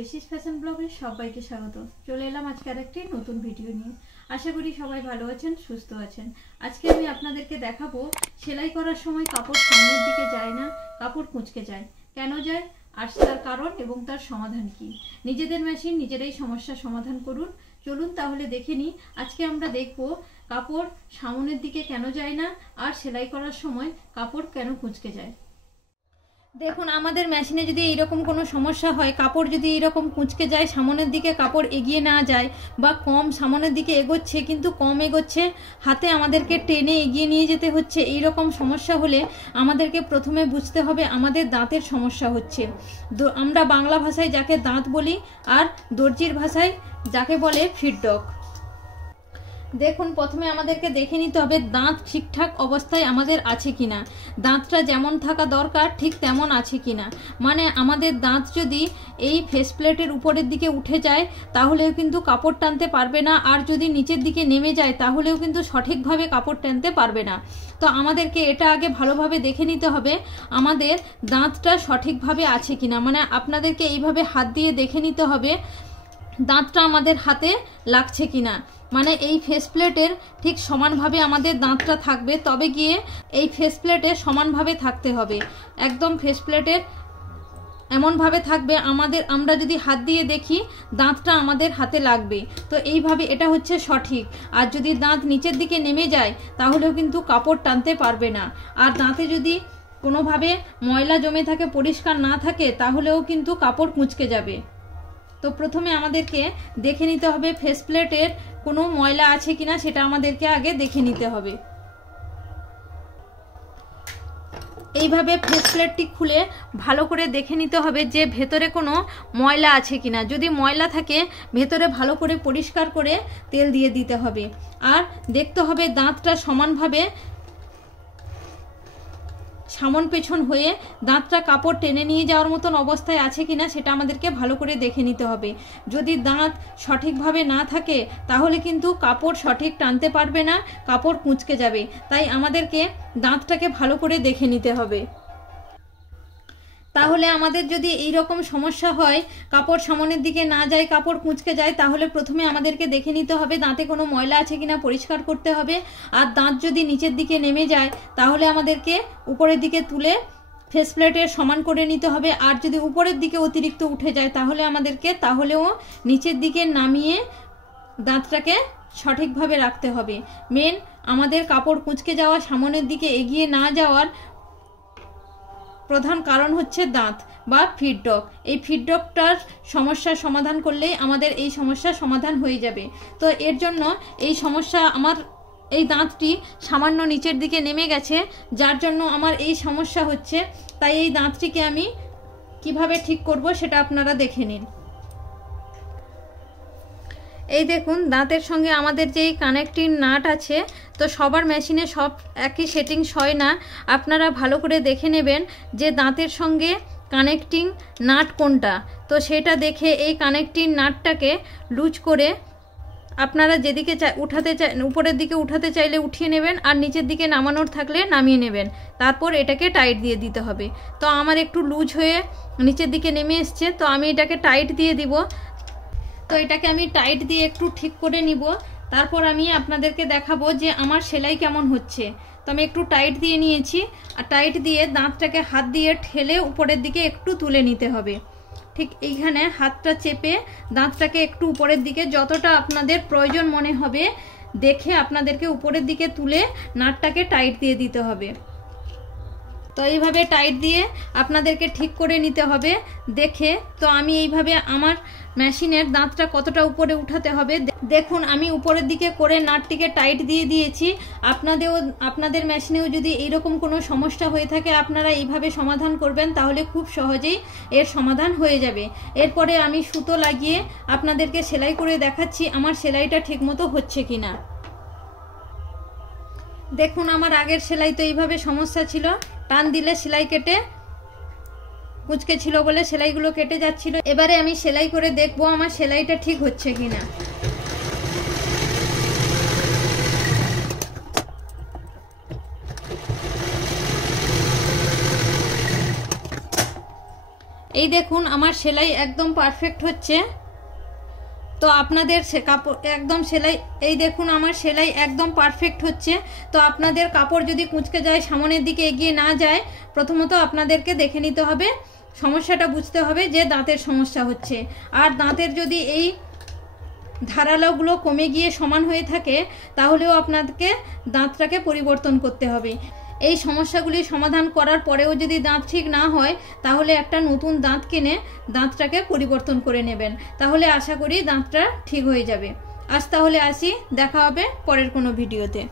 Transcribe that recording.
ঐশিস fashion ব্লগে সবাইকে স্বাগত। চলে এলাম আজকে আরেকটি নতুন ভিডিও নিয়ে। আশা করি সবাই ভালো আছেন, সুস্থ আছেন। আজকে আমি আপনাদেরকে দেখাবো সেলাই করার সময় কাপড় সামনের দিকে যায় না, কাপড় কুঁচকে যায়। কেন যায় আর তার কারণ এবং তার সমাধান কি। নিজেদের মেশিন নিজেরাই সমস্যার সমাধান করুন। চলুন তাহলে দেখে নিই। আজকে আমরা দেখব কাপড় সামনের দিকে কেন যায় না আর সেলাই করার সময় কাপড় কেন কুঁচকে যায়। দেখুন, আমাদের মেশিনে যদি এইরকম কোনো সমস্যা হয়, কাপড় যদি এইরকম কুঁচকে যায়, সামনের দিকে কাপড় এগিয়ে না যায় বা কম সামনের দিকে এগোচ্ছে কিন্তু কম এগোচ্ছে, হাতে আমাদেরকে টেনে এগিয়ে নিয়ে যেতে হচ্ছে, এই রকম সমস্যা হলে আমাদেরকে প্রথমে বুঝতে হবে আমাদের দাঁতের সমস্যা হচ্ছে। আমরা বাংলা ভাষায় যাকে দাঁত বলি আর দর্জির ভাষায় যাকে বলে ফিডডক। দেখুন, প্রথমে আমাদেরকে দেখে নিতে হবে দাঁত ঠিকঠাক অবস্থায় আমাদের আছে কিনা, দাঁতটা যেমন থাকা দরকার ঠিক তেমন আছে কিনা। মানে আমাদের দাঁত যদি এই ফেস প্লেটের উপরের দিকে উঠে যায় তাহলেও কিন্তু কাপড় টানতে পারবে না, আর যদি নিচের দিকে নেমে যায় তাহলেও কিন্তু সঠিকভাবে কাপড় টানতে পারবে না। তো আমাদেরকে এটা আগে ভালোভাবে দেখে নিতে হবে আমাদের দাঁতটা সঠিকভাবে আছে কিনা। মানে আপনাদেরকে এইভাবে হাত দিয়ে দেখে নিতে হবে দাঁতটা আমাদের হাতে লাগছে কিনা। মানে এই ফেস প্লেটের ঠিক সমানভাবে আমাদের দাঁতটা থাকবে, তবে গিয়ে এই ফেস প্লেটে সমানভাবে থাকতে হবে। একদম ফেস প্লেটের এমনভাবে থাকবে আমরা যদি হাত দিয়ে দেখি দাঁতটা আমাদের হাতে লাগবে। তো এইভাবে এটা হচ্ছে সঠিক। আর যদি দাঁত নিচের দিকে নেমে যায় তাহলেও কিন্তু কাপড় টানতে পারবে না। আর দাঁতে যদি কোনোভাবে ময়লা জমে থাকে, পরিষ্কার না থাকে, তাহলেও কিন্তু কাপড় কুঁচকে যাবে। তো প্রথমে আমাদেরকে দেখে নিতে হবে ফেস প্লেটের কোনো ময়লা আছে কিনা, সেটা আমাদেরকে আগে দেখে নিতে হবে। এইভাবে ফেস প্লেটটি খুলে ভালো করে দেখে নিতে হবে যে ভেতরে কোনো ময়লা আছে কিনা। যদি ময়লা থাকে ভেতরে ভালো করে পরিষ্কার করে তেল দিয়ে দিতে হবে। আর দেখতে হবে দাঁতটা সমানভাবে সামন পেছন হয়ে দাঁতটা কাপড় টেনে নিয়ে যাওয়ার মতন অবস্থায় আছে কিনা সেটা আমাদেরকে ভালো করে দেখে নিতে হবে। যদি দাঁত সঠিকভাবে না থাকে তাহলে কিন্তু কাপড় সঠিক টানতে পারবে না, কাপড় কুঁচকে যাবে। তাই আমাদেরকে দাঁতটাকে ভালো করে দেখে নিতে হবে। তাহলে আমাদের যদি এই রকম সমস্যা হয়, কাপড় সামনের দিকে না যায়, কাপড় কুঁচকে যায়, তাহলে প্রথমে আমাদেরকে দেখে নিতে হবে দাঁতে কোনো ময়লা আছে কিনা, পরিষ্কার করতে হবে। আর দাঁত যদি নিচের দিকে নেমে যায় তাহলে আমাদেরকে উপরের দিকে তুলে ফেস প্লেটের সমান করে নিতে হবে। আর যদি উপরের দিকে অতিরিক্ত উঠে যায় তাহলেও নিচের দিকে নামিয়ে দাঁতটাকে সঠিকভাবে রাখতে হবে। মেন আমাদের কাপড় কুঁচকে যাওয়া, সামনের দিকে এগিয়ে না যাওয়ার প্রধান কারণ হচ্ছে দাঁত বা ফিডডক। এই ফিডডকটার সমস্যার সমাধান করলেই আমাদের এই সমস্যার সমাধান হয়ে যাবে। তো এর জন্য এই সমস্যা, আমার এই দাঁতটি সামান্য নিচের দিকে নেমে গেছে, যার জন্য আমার এই সমস্যা হচ্ছে। তাই এই দাঁতটিকে আমি কিভাবে ঠিক করব সেটা আপনারা দেখে নিন। এই দেখুন, দাঁতের সঙ্গে আমাদের যেই কানেক্টিং নাট আছে, তো সবার মেশিনে সব একই সেটিংস হয় না। আপনারা ভালো করে দেখে নেবেন যে দাঁতের সঙ্গে কানেক্টিং নাট কোনটা। তো সেটা দেখে এই কানেক্টিং নাটটাকে লুজ করে আপনারা যেদিকে উপরের দিকে উঠাতে চাইলে উঠিয়ে নেবেন, আর নিচের দিকে নামানোর থাকলে নামিয়ে নেবেন। তারপর এটাকে টাইট দিয়ে দিতে হবে। তো আমার একটু লুজ হয়ে নিচের দিকে নেমে এসছে, তো আমি এটাকে টাইট দিয়ে দিব। তো এটাকে আমি টাইট দিয়ে একটু ঠিক করে নিব। তারপর আমি আপনাদেরকে দেখাবো যে আমার সেলাই কেমন হচ্ছে। তো আমি একটু টাইট দিয়ে নিয়েছি, আর টাইট দিয়ে দাঁতটাকে হাত দিয়ে ঠেলে উপরের দিকে একটু তুলে নিতে হবে। ঠিক এইখানে হাতটা চেপে দাঁতটাকে একটু উপরের দিকে, যতটা আপনাদের প্রয়োজন মনে হবে দেখে আপনাদেরকে উপরের দিকে তুলে নাটটাকে টাইট দিয়ে দিতে হবে। তো এইভাবে টাইট দিয়ে আপনাদেরকে ঠিক করে নিতে হবে দেখে। তো আমি এইভাবে আমার মেশিনের দাঁতটা কতটা উপরে উঠাতে হবে দেখুন, আমি উপরের দিকে করে নাটটিকে টাইট দিয়ে দিয়েছি। আপনাদের মেশিনেও যদি এইরকম কোনো সমস্যা হয়ে থাকে আপনারা এইভাবে সমাধান করবেন, তাহলে খুব সহজেই এর সমাধান হয়ে যাবে। এরপরে আমি সুতো লাগিয়ে আপনাদেরকে সেলাই করে দেখাচ্ছি আমার সেলাইটা ঠিকমতো হচ্ছে কিনা। দেখুন, আমার আগের সেলাই তো এইভাবে সমস্যা ছিল, টান দিলে সেলাই কেটে কুঁচকে ছিল বলে সেলাইগুলো কেটে যাচ্ছিল। এবারে আমি সেলাই করে দেখবো আমার সেলাইটা ঠিক হচ্ছে কিনা। এই দেখুন আমার সেলাই একদম পারফেক্ট হচ্ছে। তো আপনাদের কাপড় একদম সেলাই, এই দেখুন আমার সেলাই একদম পারফেক্ট হচ্ছে। তো আপনাদের কাপড় যদি কুঁচকে যায়, সামনের দিকে এগিয়ে না যায়, প্রথমত আপনাদেরকে দেখে নিতে হবে, সমস্যাটা বুঝতে হবে যে দাঁতের সমস্যা হচ্ছে। আর দাঁতের যদি এই ধারালোগুলো কমে গিয়ে সমান হয়ে থাকে, তাহলেও আপনাদেরকে দাঁতটাকে পরিবর্তন করতে হবে। এই সমস্যাগুলি সমাধান করার পরেও যদি দাঁত ঠিক না হয়, তাহলে একটা নতুন দাঁত কিনে দাঁতটাকে পরিবর্তন করে নেবেন, তাহলে আশা করি দাঁতটা ঠিক হয়ে যাবে। আজ তাহলে আসি, দেখা হবে পরের কোনো ভিডিওতে।